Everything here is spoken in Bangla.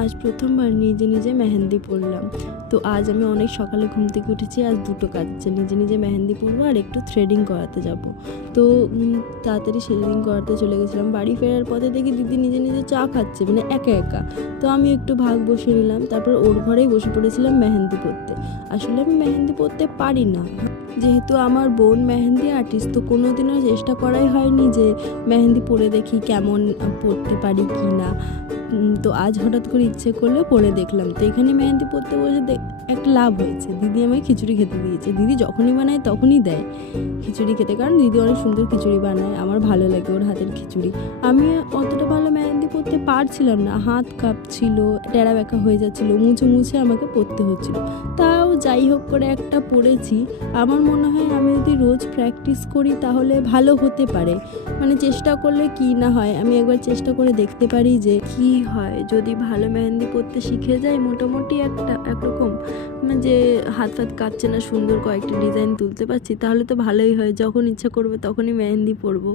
আজ প্রথমবার নিজে নিজে মেহেন্দি পরলাম। তো আজ আমি অনেক সকালে ঘুম থেকে উঠেছি। আজ দুটো কাজ আছে, নিজে নিজে মেহেন্দি পরবো আর একটু থ্রেডিং করাতে যাব। তো তাড়াতাড়ি থ্রেডিং করাতে চলে গেছিলাম। বাড়ি ফেরার পথে দেখি দিদি নিজে নিজে চা খাচ্ছে, মানে একা একা। তো আমি একটু ভাগ বসে নিলাম, তারপর ওর ঘরেই বসে পড়েছিলাম মেহেন্দি পরতে। আসলে আমি মেহেন্দি পরতে পারি না, যেহেতু আমার বোন মেহেন্দি আর্টিস্ট, তো কোনো দিনও চেষ্টা করাই হয়নি যে মেহেন্দি পরে দেখি কেমন পরতে পারি কি না। তো আজ হঠাৎ করে ইচ্ছে করলে পরে দেখলাম। তো এখানে মেহেন্দি পরতে বসে একটা লাভ হয়েছে, দিদি আমায় খিচুড়ি খেতে দিয়েছে। দিদি যখনই বানায় তখনই দেয় খিচুড়ি খেতে, কারণ দিদি অনেক সুন্দর খিচুড়ি বানায়, আমার ভালো লাগে ওর হাতের খিচুড়ি। আমি অতটা ভালো মেহেন্দি পরতে পারছিলাম না, হাত কাঁপছিল, টেরা ব্যাকা হয়ে যাচ্ছিলো, মুছে মুছে আমাকে পরতে হচ্ছিল। তাও যাই হোক করে একটা পরেছি। আমার মনে হয় আমি যদি রোজ প্র্যাকটিস করি তাহলে ভালো হতে পারে, মানে চেষ্টা করলে কি না হয়। আমি একবার চেষ্টা করে দেখতে পারি যে কি হয় যদি ভালো মেহেন্দি পরতে শিখে যাই। মোটামুটি একরকম যে হাত কাঁপছে না, সুন্দর কয়েকটা ডিজাইন তুলতে পারছি, তাহলে তো ভালোই হয়। যখন ইচ্ছা করবে তখনই মেহেন্দি পরবো।